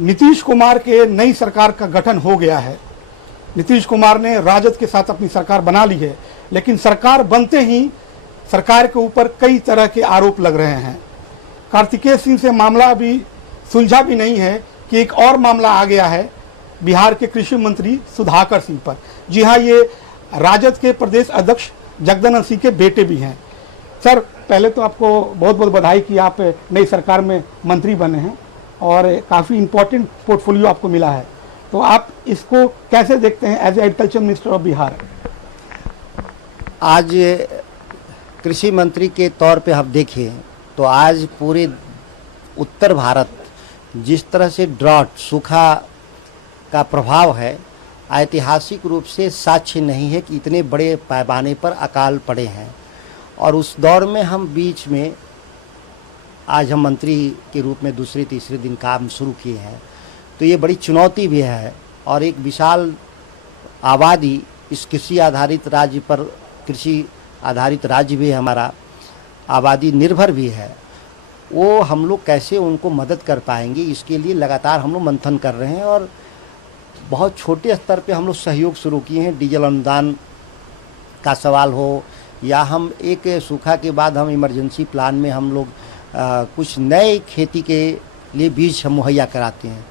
नीतीश कुमार के नई सरकार का गठन हो गया है। नीतीश कुमार ने राजद के साथ अपनी सरकार बना ली है, लेकिन सरकार बनते ही सरकार के ऊपर कई तरह के आरोप लग रहे हैं। कार्तिकेय सिंह से मामला अभी सुलझा भी नहीं है कि एक और मामला आ गया है बिहार के कृषि मंत्री सुधाकर सिंह पर। जी हाँ, ये राजद के प्रदेश अध्यक्ष जगदानंद सिंह के बेटे भी हैं। सर, पहले तो आपको बहुत बहुत बधाई कि आप नई सरकार में मंत्री बने हैं और काफ़ी इम्पोर्टेंट पोर्टफोलियो आपको मिला है, तो आप इसको कैसे देखते हैं as agriculture minister of Bihar? आज कृषि मंत्री के तौर पे हम देखें तो आज पूरे उत्तर भारत जिस तरह से ड्रॉट सूखा का प्रभाव है, ऐतिहासिक रूप से साक्ष्य नहीं है कि इतने बड़े पैमाने पर अकाल पड़े हैं। और उस दौर में हम बीच में आज हम मंत्री के रूप में दूसरे तीसरे दिन काम शुरू किए हैं, तो ये बड़ी चुनौती भी है। और एक विशाल आबादी इस कृषि आधारित राज्य पर, कृषि आधारित राज्य भी है हमारा, आबादी निर्भर भी है, वो हम लोग कैसे उनको मदद कर पाएंगे, इसके लिए लगातार हम लोग मंथन कर रहे हैं। और बहुत छोटे स्तर पे हम लोग सहयोग शुरू किए हैं। डीजल अनुदान का सवाल हो या हम एक सूखा के बाद हम इमरजेंसी प्लान में हम लोग कुछ नए खेती के लिए बीज हम मुहैया कराते हैं।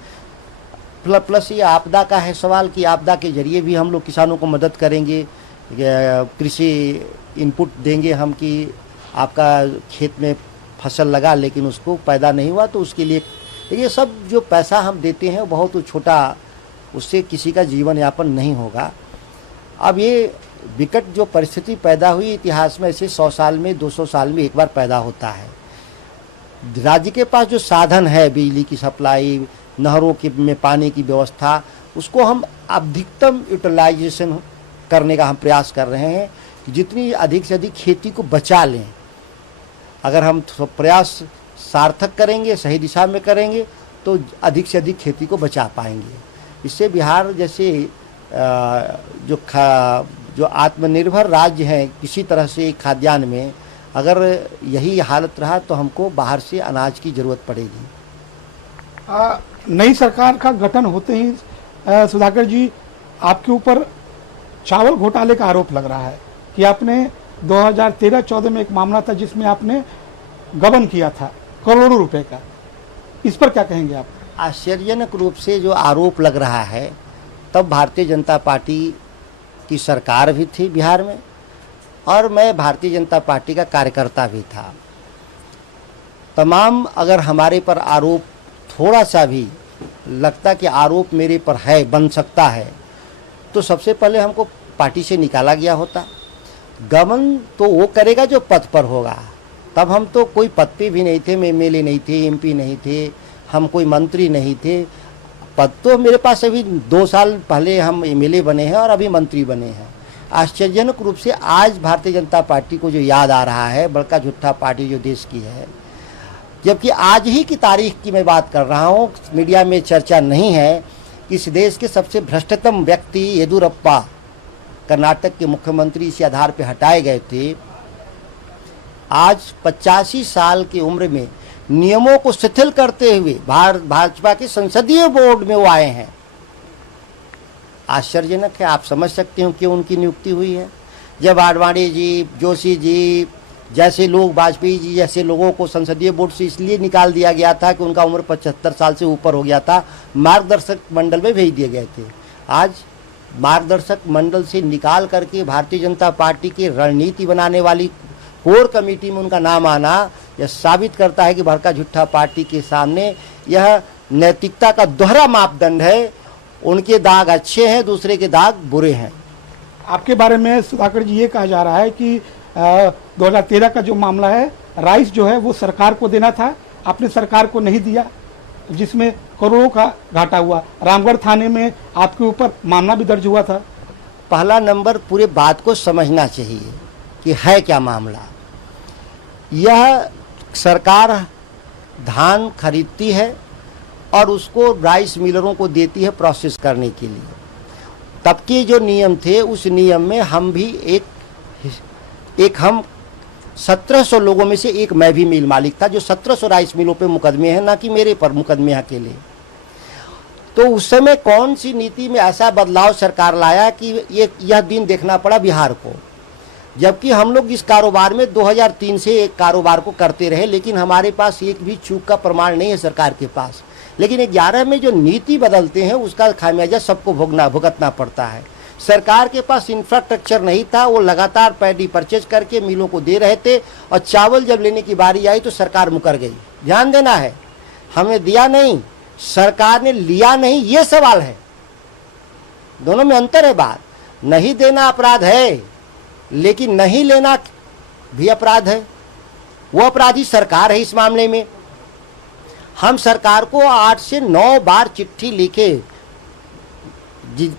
प्लस ये आपदा का है सवाल कि आपदा के जरिए भी हम लोग किसानों को मदद करेंगे, कृषि इनपुट देंगे हम कि आपका खेत में फसल लगा लेकिन उसको पैदा नहीं हुआ तो उसके लिए ये सब जो पैसा हम देते हैं बहुत छोटा, उससे किसी का जीवन यापन नहीं होगा। अब ये विकट जो परिस्थिति पैदा हुई इतिहास में, ऐसे 100 साल में 200 साल में एक बार पैदा होता है। राज्य के पास जो साधन है, बिजली की सप्लाई, नहरों के में पानी की व्यवस्था, उसको हम अधिकतम यूटिलाइजेशन करने का हम प्रयास कर रहे हैं कि जितनी अधिक से अधिक खेती को बचा लें। अगर हम प्रयास सार्थक करेंगे, सही दिशा में करेंगे तो अधिक से अधिक खेती को बचा पाएंगे। इससे बिहार जैसे जो आत्मनिर्भर राज्य है किसी तरह से खाद्यान्न में, अगर यही हालत रहा तो हमको बाहर से अनाज की ज़रूरत पड़ेगी। नई सरकार का गठन होते ही सुधाकर जी, आपके ऊपर चावल घोटाले का आरोप लग रहा है कि आपने 2013-14 में एक मामला था जिसमें आपने गबन किया था करोड़ों रुपए का। इस पर क्या कहेंगे आप? आश्चर्यजनक रूप से जो आरोप लग रहा है, तब भारतीय जनता पार्टी की सरकार भी थी बिहार में और मैं भारतीय जनता पार्टी का कार्यकर्ता भी था। तमाम अगर हमारे पर आरोप थोड़ा सा भी लगता कि आरोप मेरे पर है, बन सकता है, तो सबसे पहले हमको पार्टी से निकाला गया होता। गबन तो वो करेगा जो पद पर होगा। तब हम तो कोई पद पे भी नहीं थे, मैं एमएलए नहीं थे, एमपी नहीं थे, हम कोई मंत्री नहीं थे। पद तो मेरे पास अभी 2 साल पहले हम एमएलए बने हैं और अभी मंत्री बने हैं। आश्चर्यजनक रूप से आज भारतीय जनता पार्टी को जो याद आ रहा है, बड़का झूठा पार्टी जो देश की है, जबकि आज ही की तारीख की मैं बात कर रहा हूँ, मीडिया में चर्चा नहीं है। इस देश के सबसे भ्रष्टतम व्यक्ति येदियुरप्पा, कर्नाटक के मुख्यमंत्री, इसी आधार पर हटाए गए थे। आज 85 साल की उम्र में नियमों को शिथिल करते हुए भाजपा के संसदीय बोर्ड में वो आए हैं। आश्चर्यजनक है। आप समझ सकते हो क्यों उनकी नियुक्ति हुई है। जब आडवाणी जी, जोशी जी जैसे लोग, वाजपेयी जी जैसे लोगों को संसदीय बोर्ड से इसलिए निकाल दिया गया था कि उनका उम्र 75 साल से ऊपर हो गया था, मार्गदर्शक मंडल में भेज दिए गए थे। आज मार्गदर्शक मंडल से निकाल करके भारतीय जनता पार्टी की रणनीति बनाने वाली कोर कमेटी में उनका नाम आना, यह साबित करता है कि भड़का झूठा पार्टी के सामने यह नैतिकता का दोहरा मापदंड है। उनके दाग अच्छे हैं, दूसरे के दाग बुरे हैं। आपके बारे में सुधाकर जी ये कहा जा रहा है कि 2013 का जो मामला है, राइस जो है वो सरकार को देना था, आपने सरकार को नहीं दिया, जिसमें करोड़ों का घाटा हुआ। रामगढ़ थाने में आपके ऊपर मामला भी दर्ज हुआ था। पहला नंबर, पूरे बात को समझना चाहिए कि है क्या मामला। यह सरकार धान खरीदती है और उसको राइस मिलरों को देती है प्रोसेस करने के लिए। तब के जो नियम थे उस नियम में हम भी हम 1700 लोगों में से एक मैं भी मिल मालिक था, जो 1700 राइस मिलों पे मुकदमे हैं, ना कि मेरे पर मुकदमे अकेले। तो उस समय कौन सी नीति में ऐसा बदलाव सरकार लाया कि यह दिन देखना पड़ा बिहार को, जबकि हम लोग इस कारोबार में 2003 से एक कारोबार को करते रहे, लेकिन हमारे पास एक भी चूक का प्रमाण नहीं है सरकार के पास। लेकिन 11 में जो नीति बदलते हैं उसका खामियाजा सबको भुगतना पड़ता है। सरकार के पास इंफ्रास्ट्रक्चर नहीं था, वो लगातार पैडी परचेज करके मिलों को दे रहे थे, और चावल जब लेने की बारी आई तो सरकार मुकर गई। ध्यान देना है, हमें दिया नहीं, सरकार ने लिया नहीं, ये सवाल है। दोनों में अंतर है। बात नहीं देना अपराध है, लेकिन नहीं लेना भी अपराध है। वो अपराधी सरकार है इस मामले में। हम सरकार को 8 से 9 बार चिट्ठी लिखे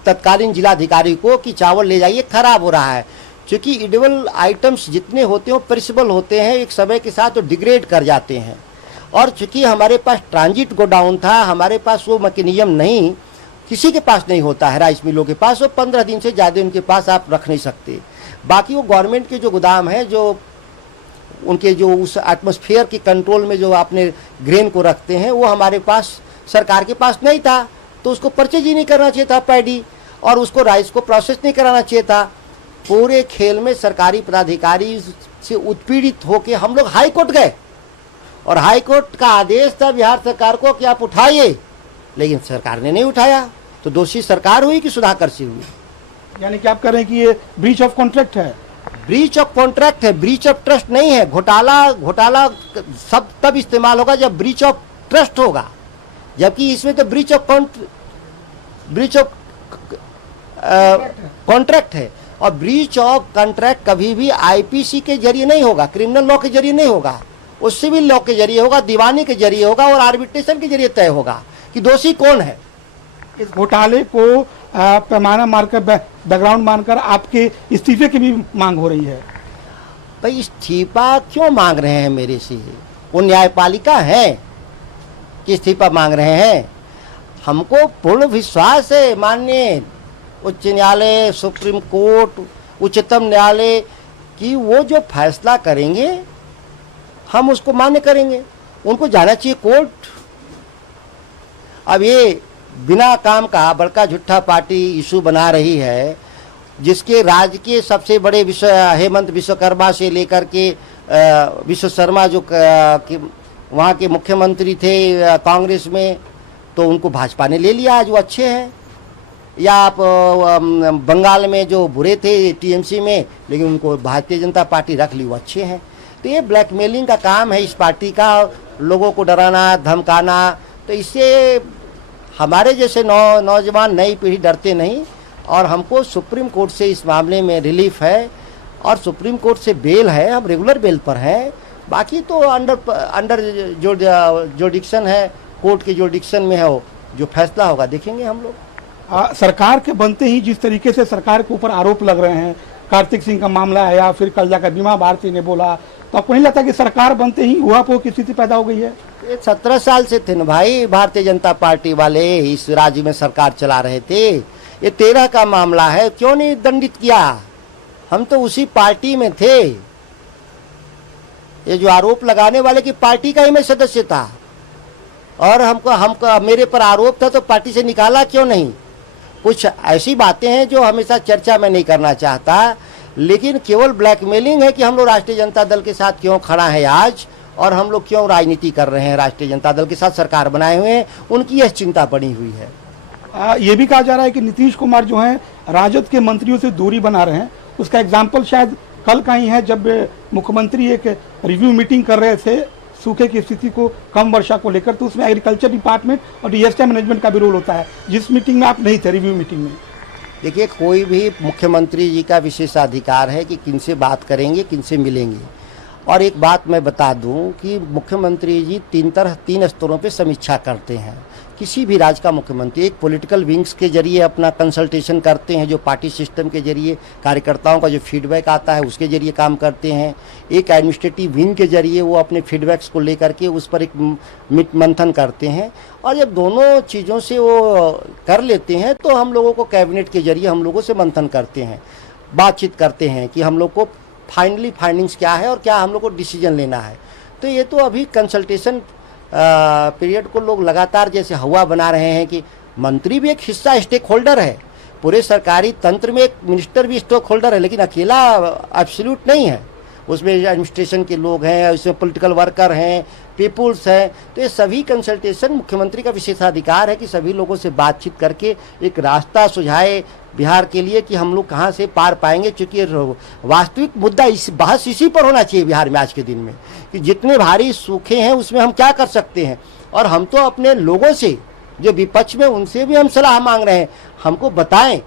तत्कालीन जिलाधिकारी को कि चावल ले जाइए, खराब हो रहा है। क्योंकि इडेबल आइटम्स जितने होते हैं वो पेरिशेबल होते हैं, एक समय के साथ वो डिग्रेड कर जाते हैं। और चूंकि हमारे पास ट्रांजिट गोडाउन था, हमारे पास वो मैकेनिज्म नहीं, किसी के पास नहीं होता है राइस मिलों के पास, वो 15 दिन से ज़्यादा उनके पास आप रख नहीं सकते। बाकी वो गवर्नमेंट के जो गोदाम है, जो उनके जो उस एटमॉस्फेयर के कंट्रोल में जो आपने ग्रेन को रखते हैं, वो हमारे पास सरकार के पास नहीं था, तो उसको परचेज ही नहीं करना चाहिए था पैडी, और उसको राइस को प्रोसेस नहीं कराना चाहिए था। पूरे खेल में सरकारी पदाधिकारी से उत्पीड़ित होकर हम लोग हाई कोर्ट गए, और हाई कोर्ट का आदेश था बिहार सरकार को कि आप उठाइए, लेकिन सरकार ने नहीं उठाया। तो दोषी सरकार हुई कि सुधाकर सिंह हुई? यानी कि आप कह रहे हैं कि ये ब्रीच ऑफ कॉन्ट्रैक्ट है। ब्रीच ऑफ कॉन्ट्रैक्ट है, ब्रीच ऑफ ट्रस्ट नहीं है। घोटाला सब तब इस्तेमाल होगा जब ब्रीच ऑफ ट्रस्ट होगा, जबकि इसमें तो ब्रीच ऑफ कॉन्ट्रैक्ट है। और ब्रीच ऑफ कॉन्ट्रैक्ट कभी भी आईपीसी के जरिए नहीं होगा, क्रिमिनल लॉ के जरिए नहीं होगा, वो सिविल लॉ के जरिए होगा, दीवानी के जरिए होगा, और आर्बिट्रेशन के जरिए तय होगा कि दोषी कौन है। इस घोटाले को पैमाना मारकर, बैकग्राउंड मानकर आपके इस्तीफे की भी मांग हो रही है। भाई इस्तीफा क्यों मांग रहे हैं मेरे से? वो न्यायपालिका है कि इस्तीफा मांग रहे हैं? हमको पूर्ण विश्वास है माननीय उच्च न्यायालय, सुप्रीम कोर्ट, उच्चतम न्यायालय कि वो जो फैसला करेंगे हम उसको मान्य करेंगे। उनको जाना चाहिए कोर्ट। अब ये बिना काम का बड़का झूठा पार्टी इशू बना रही है, जिसके राज्य के सबसे बड़े हेमंत विश्वकर्मा से लेकर के विश्व शर्मा जो वहाँ के मुख्यमंत्री थे कांग्रेस में, तो उनको भाजपा ने ले लिया, आज वो अच्छे हैं। या आप बंगाल में जो बुरे थे टीएमसी में, लेकिन उनको भारतीय जनता पार्टी रख ली, वो अच्छे हैं। तो ये ब्लैकमेलिंग का काम है इस पार्टी का, लोगों को डराना धमकाना। तो इससे हमारे जैसे नौजवान नई पीढ़ी डरते नहीं, और हमको सुप्रीम कोर्ट से इस मामले में रिलीफ है, और सुप्रीम कोर्ट से बेल है, हम रेगुलर बेल पर हैं। बाकी तो अंडर जोडिक्शन है, कोर्ट के जोडिक्शन में है, वो जो फैसला होगा देखेंगे हम लोग। सरकार के बनते ही जिस तरीके से सरकार के ऊपर आरोप लग रहे हैं, कार्तिक सिंह का मामला है, या फिर कल जाकर बीमा भारती ने बोला, तो आपको नहीं लगता कि सरकार बनते ही ऊहापोह की स्थिति पैदा हो गई है? ये 17 साल से थे ना भाई, भारतीय जनता पार्टी वाले इस राज्य में सरकार चला रहे थे। ये 13 का मामला है, क्यों नहीं दंडित किया? हम तो उसी पार्टी में थे। ये जो आरोप लगाने वाले की पार्टी का ही मैं सदस्य था, और हमको मेरे पर आरोप था, तो पार्टी से निकाला क्यों नहीं? कुछ ऐसी बातें हैं जो हमेशा चर्चा में नहीं करना चाहता, लेकिन केवल ब्लैकमेलिंग है कि हम लोग राष्ट्रीय जनता दल के साथ क्यों खड़ा है आज, और हम लोग क्यों राजनीति कर रहे हैं राष्ट्रीय जनता दल के साथ, सरकार बनाए हुए हैं, उनकी यह चिंता बनी हुई है। ये भी कहा जा रहा है कि नीतीश कुमार जो हैं राजद के मंत्रियों से दूरी बना रहे हैं। उसका एग्जाम्पल शायद कल का ही है, जब मुख्यमंत्री एक रिव्यू मीटिंग कर रहे थे सूखे की स्थिति को, कम वर्षा को लेकर, तो उसमें एग्रीकल्चर डिपार्टमेंट और डिजास्टर मैनेजमेंट का भी रोल होता है, जिस मीटिंग में आप नहीं थे, रिव्यू मीटिंग में। देखिए, कोई भी मुख्यमंत्री जी का विशेषाधिकार है कि किनसे बात करेंगे, किनसे मिलेंगे। और एक बात मैं बता दूं कि मुख्यमंत्री जी 3 स्तरों पे समीक्षा करते हैं। किसी भी राज्य का मुख्यमंत्री एक पॉलिटिकल विंग्स के जरिए अपना कंसल्टेशन करते हैं, जो पार्टी सिस्टम के जरिए कार्यकर्ताओं का जो फीडबैक आता है उसके जरिए काम करते हैं। एक एडमिनिस्ट्रेटिव विंग के जरिए वो अपने फीडबैक्स को लेकर के उस पर एक मंथन करते हैं, और जब दोनों चीज़ों से वो कर लेते हैं तो हम लोगों को कैबिनेट के जरिए हम लोगों से मंथन करते हैं, बातचीत करते हैं कि हम लोग को फाइनली फाइंडिंग्स क्या है और क्या हम लोग को डिसीजन लेना है। तो ये तो अभी कंसल्टेशन पीरियड को लोग लगातार जैसे हवा बना रहे हैं कि मंत्री भी एक हिस्सा स्टेक होल्डर है, पूरे सरकारी तंत्र में एक मिनिस्टर भी स्टेक होल्डर है, लेकिन अकेला एब्सोल्यूट नहीं है। उसमें एडमिनिस्ट्रेशन के लोग हैं, उसमें पॉलिटिकल वर्कर हैं, पीपुल्स हैं। तो ये सभी कंसल्टेशन मुख्यमंत्री का विशेषाधिकार है कि सभी लोगों से बातचीत करके एक रास्ता सुझाए बिहार के लिए कि हम लोग कहाँ से पार पाएंगे। क्योंकि वास्तविक मुद्दा बहस इसी पर होना चाहिए बिहार में आज के दिन में, कि जितने भारी सूखे हैं उसमें हम क्या कर सकते हैं। और हम तो अपने लोगों से जो विपक्ष में, उनसे भी हम सलाह मांग रहे हैं, हमको बताएं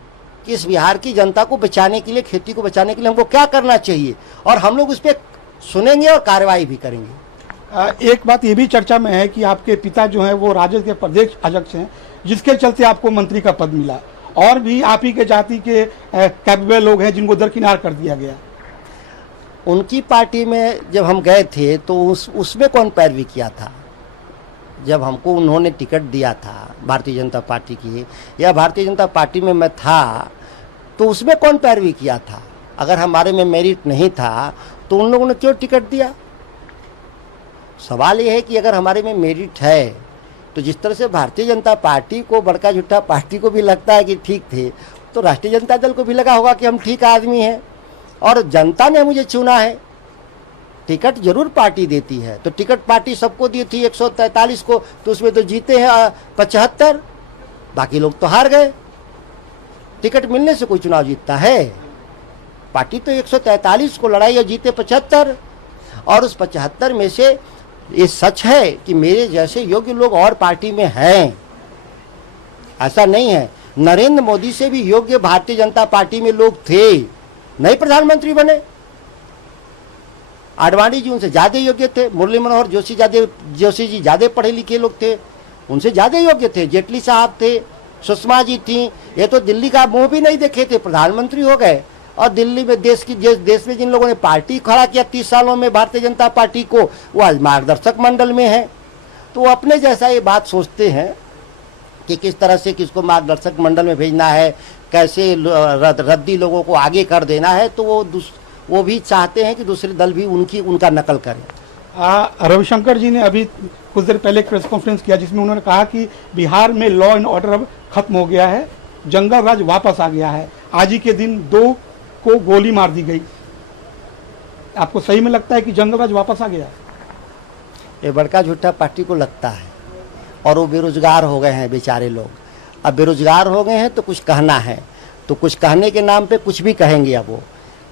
कि इस बिहार की जनता को बचाने के लिए, खेती को बचाने के लिए हमको क्या करना चाहिए, और हम लोग उस पर सुनेंगे और कार्रवाई भी करेंगे। एक बात ये भी चर्चा में है कि आपके पिता जो हैं वो राजद के प्रदेश अध्यक्ष हैं, जिसके चलते आपको मंत्री का पद मिला, और भी आप ही के जाति के कैपेबल लोग हैं जिनको दरकिनार कर दिया गया। उनकी पार्टी में जब हम गए थे तो उसमें कौन पैरवी किया था? जब हमको उन्होंने टिकट दिया था भारतीय जनता पार्टी की, या भारतीय जनता पार्टी में मैं था, तो उसमें कौन पैरवी किया था? अगर हमारे में मेरिट नहीं था तो उन लोगों ने क्यों टिकट दिया? सवाल ये है कि अगर हमारे में मेरिट है तो जिस तरह से भारतीय जनता पार्टी को, बड़का झूठा पार्टी को भी लगता है कि ठीक थे, तो राष्ट्रीय जनता दल को भी लगा होगा कि हम ठीक आदमी हैं और जनता ने मुझे चुना है। टिकट जरूर पार्टी देती है, तो टिकट पार्टी सबको दी थी 143 को, तो उसमें तो जीते हैं 75, बाकी लोग तो हार गए। टिकट मिलने से कोई चुनाव जीतता है? पार्टी तो 143 को लड़ाई और जीते 75, और उस 75 में से ये सच है कि मेरे जैसे योग्य लोग और पार्टी में हैं, ऐसा नहीं है। नरेंद्र मोदी से भी योग्य भारतीय जनता पार्टी में लोग थे, नहीं प्रधानमंत्री बने। आडवाणी जी उनसे ज्यादा योग्य थे, मुरली मनोहर जोशी जी ज्यादा पढ़े लिखे लोग थे, उनसे ज्यादा योग्य थे। जेटली साहब थे, सुषमा जी थी, ये तो दिल्ली का मुंह भी नहीं देखे थे, प्रधानमंत्री हो गए। और दिल्ली में देश में जिन लोगों ने पार्टी खड़ा किया 30 सालों में भारतीय जनता पार्टी को, वो आज मार्गदर्शक मंडल में है। तो वो अपने जैसा ये बात सोचते हैं कि किस तरह से किसको मार्गदर्शक मंडल में भेजना है, कैसे रद्दी लोगों को आगे कर देना है। तो वो भी चाहते हैं कि दूसरे दल भी उनका नकल करें। रविशंकर जी ने अभी कुछ देर पहले प्रेस कॉन्फ्रेंस किया, जिसमें उन्होंने कहा कि बिहार में लॉ एंड ऑर्डर अब खत्म हो गया है, जंगल राज वापस आ गया है। आज ही के दिन 2 को गोली मार दी गई। आपको सही में लगता है कि जंगल राज वापस आ गया? ये बड़का झूठा पार्टी को लगता है, और वो बेरोजगार हो गए हैं बेचारे लोग। अब बेरोजगार हो गए हैं तो कुछ कहना है, तो कुछ कहने के नाम पे कुछ भी कहेंगे अब वो।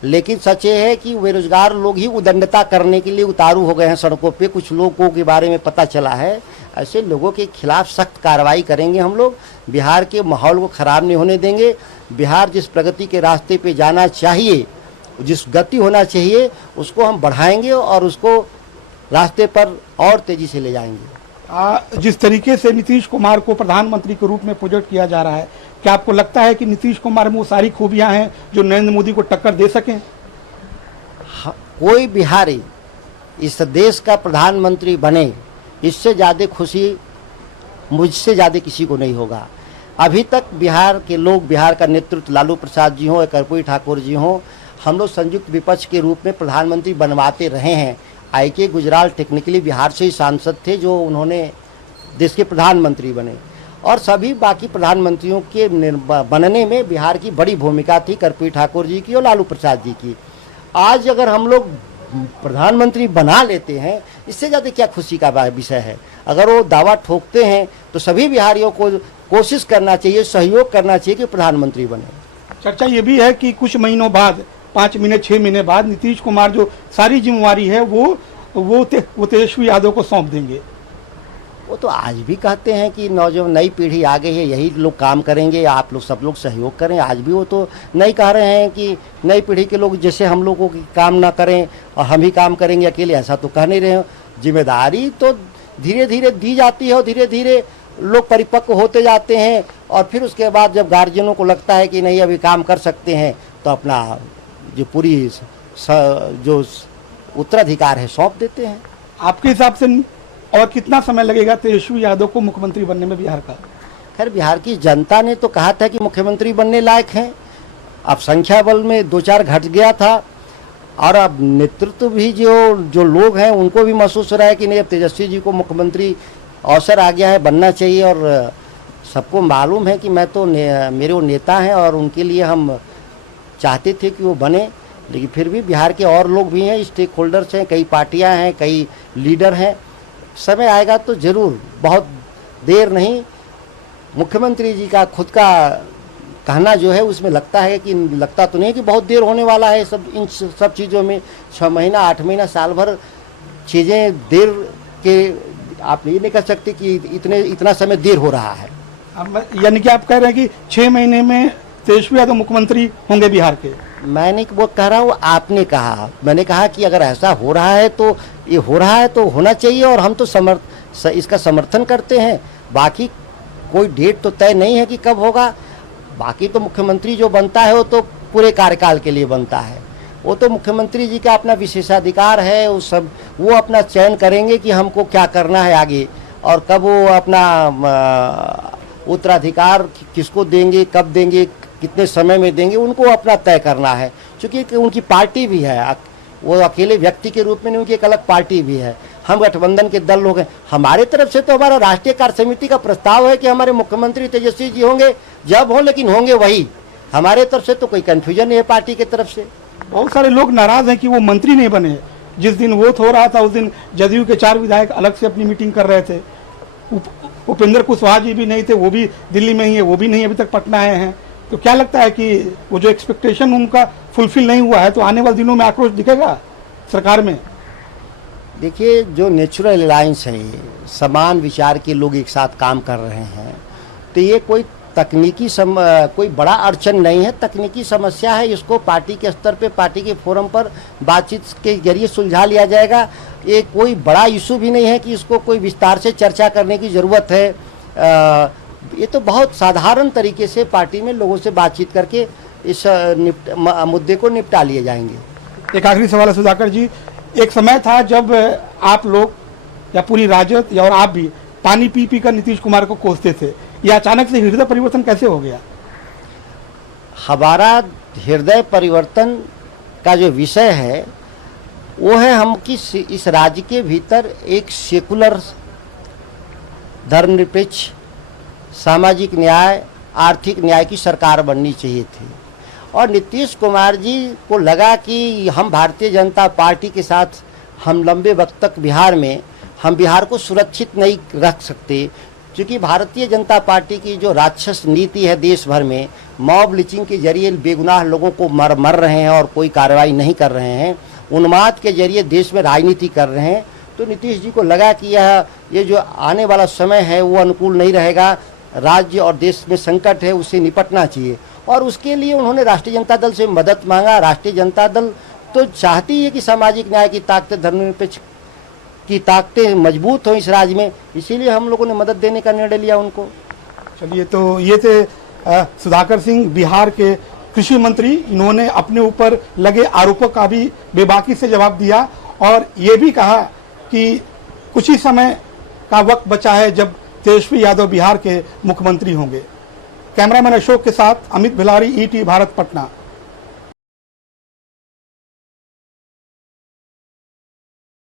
लेकिन सच ये है कि बेरोजगार लोग ही उदंडता करने के लिए उतारू हो गए हैं सड़कों पे। कुछ लोगों के बारे में पता चला है, ऐसे लोगों के खिलाफ सख्त कार्रवाई करेंगे हम लोग। बिहार के माहौल को खराब नहीं होने देंगे। बिहार जिस प्रगति के रास्ते पे जाना चाहिए, जिस गति होना चाहिए, उसको हम बढ़ाएंगे और उसको रास्ते पर और तेजी से ले जाएंगे। जिस तरीके से नीतीश कुमार को प्रधानमंत्री के रूप में प्रोजेक्ट किया जा रहा है, क्या आपको लगता है कि नीतीश कुमार में वो सारी खूबियां हैं जो नरेंद्र मोदी को टक्कर दे सकें? कोई बिहारी इस देश का प्रधानमंत्री बने, इससे ज़्यादा खुशी मुझसे ज़्यादा किसी को नहीं होगा। अभी तक बिहार के लोग, बिहार का नेतृत्व, लालू प्रसाद जी हों, कर्पूरी ठाकुर जी हों, हम लोग संयुक्त विपक्ष के रूप में प्रधानमंत्री बनवाते रहे हैं। आई.के. गुजराल टेक्निकली बिहार से ही सांसद थे, जो उन्होंने देश के प्रधानमंत्री बने, और सभी बाकी प्रधानमंत्रियों के बनने में बिहार की बड़ी भूमिका थी, कर्पूरी ठाकुर जी की और लालू प्रसाद जी की। आज अगर हम लोग प्रधानमंत्री बना लेते हैं, इससे ज़्यादा क्या खुशी का विषय है। अगर वो दावा ठोकते हैं तो सभी बिहारियों को कोशिश करना चाहिए, सहयोग करना चाहिए कि प्रधानमंत्री बने। चर्चा ये भी है कि कुछ महीनों बाद, 5 महीने 6 महीने बाद नीतीश कुमार जो सारी जिम्मेवारी है वो तेजस्वी यादव को सौंप देंगे। वो तो आज भी कहते हैं कि नौजवान नई पीढ़ी आ गई है, यही लोग काम करेंगे, आप लोग सब लोग सहयोग करें। आज भी वो तो नहीं कह रहे हैं कि नई पीढ़ी के लोग जैसे हम लोगों की काम ना करें और हम ही काम करेंगे अकेले, ऐसा तो कह नहीं रहे हैं। जिम्मेदारी तो धीरे धीरे दी जाती है और धीरे धीरे लोग परिपक्व होते जाते हैं, और फिर उसके बाद जब गार्जियनों को लगता है कि नहीं अभी काम कर सकते हैं, तो अपना जो पूरी जो उत्तराधिकार है सौंप देते हैं। आपके हिसाब से और कितना समय लगेगा तेजस्वी यादव को मुख्यमंत्री बनने में बिहार का? खैर, बिहार की जनता ने तो कहा था कि मुख्यमंत्री बनने लायक हैं। अब संख्या बल में 2-4 घट गया था, और अब नेतृत्व भी जो लोग हैं उनको भी महसूस हो रहा है कि नहीं, अब तेजस्वी जी को मुख्यमंत्री अवसर आ गया है, बनना चाहिए। और सबको मालूम है कि मैं तो मेरे वो नेता हैं और उनके लिए हम चाहते थे कि वो बने, लेकिन फिर भी बिहार के और लोग भी हैं, स्टेक होल्डर्स हैं, कई पार्टियां हैं, कई लीडर हैं। समय आएगा तो ज़रूर, बहुत देर नहीं। मुख्यमंत्री जी का खुद का कहना जो है उसमें लगता है कि लगता तो नहीं कि बहुत देर होने वाला है इन सब चीज़ों में। 6 महीना 8 महीना साल भर चीज़ें देर के आप ये नहीं कह सकते कि इतना समय देर हो रहा है। यानी कि आप कह रहे हैं कि 6 महीने में तेजस्वी यादव मुख्यमंत्री होंगे बिहार के? मैंने वो कह रहा हूँ, आपने कहा, मैंने कहा कि अगर ऐसा हो रहा है तो ये हो रहा है तो होना चाहिए और हम तो इसका समर्थन करते हैं। बाकी कोई डेट तो तय नहीं है कि कब होगा। बाकी तो मुख्यमंत्री जो बनता है वो तो पूरे कार्यकाल के लिए बनता है, वो तो मुख्यमंत्री जी का अपना विशेषाधिकार है। वो अपना चयन करेंगे कि हमको क्या करना है आगे, और कब वो अपना उत्तराधिकार किसको देंगे, कब देंगे, कितने समय में देंगे, उनको अपना तय करना है। क्योंकि उनकी पार्टी भी है, वो अकेले व्यक्ति के रूप में नहीं, उनकी एक अलग पार्टी भी है। हम गठबंधन के दल लोग हैं। हमारे तरफ से तो हमारा राष्ट्रीय कार्य समिति का प्रस्ताव है कि हमारे मुख्यमंत्री तेजस्वी जी होंगे, जब हों लेकिन होंगे वही। हमारे तरफ से तो कोई कन्फ्यूजन नहीं है पार्टी की तरफ से। बहुत सारे लोग नाराज हैं कि वो मंत्री नहीं बने। जिस दिन वोट हो रहा था उस दिन जदयू के 4 विधायक अलग से अपनी मीटिंग कर रहे थे। उपेंद्र कुशवाहा जी भी नहीं थे, वो भी दिल्ली में ही है, वो भी नहीं अभी तक पटना आए हैं। तो क्या लगता है कि वो जो एक्सपेक्टेशन उनका फुलफिल नहीं हुआ है, तो आने वाले दिनों में आक्रोश दिखेगा सरकार में? देखिए, जो नेचुरल अलायंस है, समान विचार के लोग एक साथ काम कर रहे हैं, तो ये कोई तकनीकी कोई बड़ा अड़चन नहीं है, तकनीकी समस्या है। इसको पार्टी के स्तर पे, पार्टी के फोरम पर बातचीत के जरिए सुलझा लिया जाएगा। ये कोई बड़ा इशू भी नहीं है कि इसको कोई विस्तार से चर्चा करने की ज़रूरत है। ये तो बहुत साधारण तरीके से पार्टी में लोगों से बातचीत करके इस मुद्दे को निपटा लिए जाएंगे। एक आखिरी सवाल है सुधाकर जी, एक समय था जब आप लोग या पूरी राजद या और आप भी पानी पी पी कर नीतीश कुमार को कोसते थे, ये अचानक से हृदय परिवर्तन कैसे हो गया? हमारा हृदय परिवर्तन का जो विषय है वो है हम कि इस राज्य के भीतर एक सेकुलर, धर्मनिरपेक्ष, सामाजिक न्याय, आर्थिक न्याय की सरकार बननी चाहिए थी। और नीतीश कुमार जी को लगा कि हम भारतीय जनता पार्टी के साथ हम लंबे वक्त तक हम बिहार को सुरक्षित नहीं रख सकते, क्योंकि भारतीय जनता पार्टी की जो राक्षस नीति है देश भर में, मॉब लिंचिंग के जरिए बेगुनाह लोगों को मर रहे हैं और कोई कार्रवाई नहीं कर रहे हैं, उन्माद के जरिए देश में राजनीति कर रहे हैं। तो नीतीश जी को लगा कि ये जो आने वाला समय है वो अनुकूल नहीं रहेगा, राज्य और देश में संकट है, उससे निपटना चाहिए। और उसके लिए उन्होंने राष्ट्रीय जनता दल से मदद मांगा। राष्ट्रीय जनता दल तो चाहती है कि सामाजिक न्याय की ताकतें, धर्मनिरपेक्ष की ताकतें मजबूत हों इस राज्य में, इसीलिए हम लोगों ने मदद देने का निर्णय लिया उनको। चलिए, तो ये थे सुधाकर सिंह, बिहार के कृषि मंत्री। इन्होंने अपने ऊपर लगे आरोपों का भी बेबाकी से जवाब दिया और ये भी कहा कि कुछ ही समय का वक्त बचा है जब तेजस्वी यादव बिहार के मुख्यमंत्री होंगे। कैमरामैन अशोक के साथ अमित भिलारी, ET भारत, पटना।